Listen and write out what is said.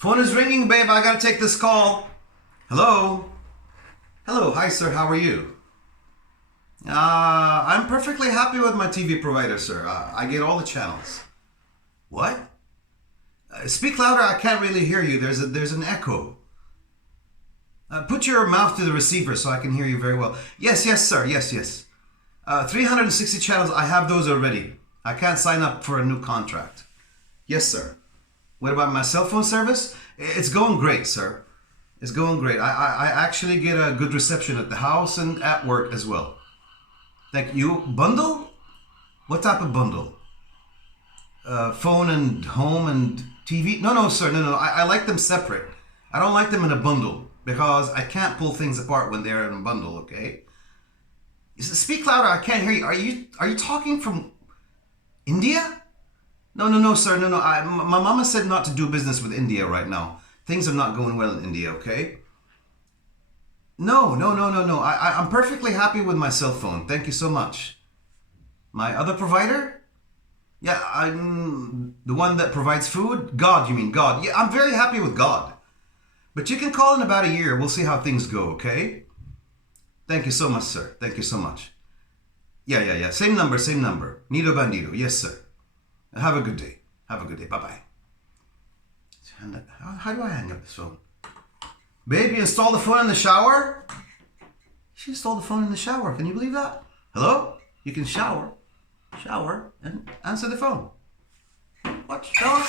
Phone is ringing, babe. I gotta take this call. Hello? Hello. Hi, sir. How are you? I'm perfectly happy with my TV provider, sir. I get all the channels. What? Speak louder. I can't really hear you. There's an echo. Put your mouth to the receiver so I can hear you very well. Yes, sir. Yes. 360 channels. I have those already. I can't sign up for a new contract. Yes, sir. What about my cell phone service? It's going great, sir. It's going great. I actually get a good reception at the house and at work as well. Thank you. Bundle? What type of bundle? Phone and home and TV? No, sir. No. I like them separate. I don't like them in a bundle because I can't pull things apart when they're in a bundle, okay? Speak louder. I can't hear you. Are you talking from India? No, sir. No. My mama said not to do business with India right now. Things are not going well in India, okay? No. I'm perfectly happy with my cell phone. Thank you so much. My other provider? Yeah, I'm the one that provides food? God, you mean God. Yeah, I'm very happy with God. But you can call in about a year. We'll see how things go, okay? Thank you so much, sir. Thank you so much. Yeah. Same number. Nido Bandido. Yes, sir. Have a good day. Bye-bye. How do I hang up this phone? Babe, you installed the phone in the shower? She installed the phone in the shower. Can you believe that? Hello? You can shower, and answer the phone. What? Shower?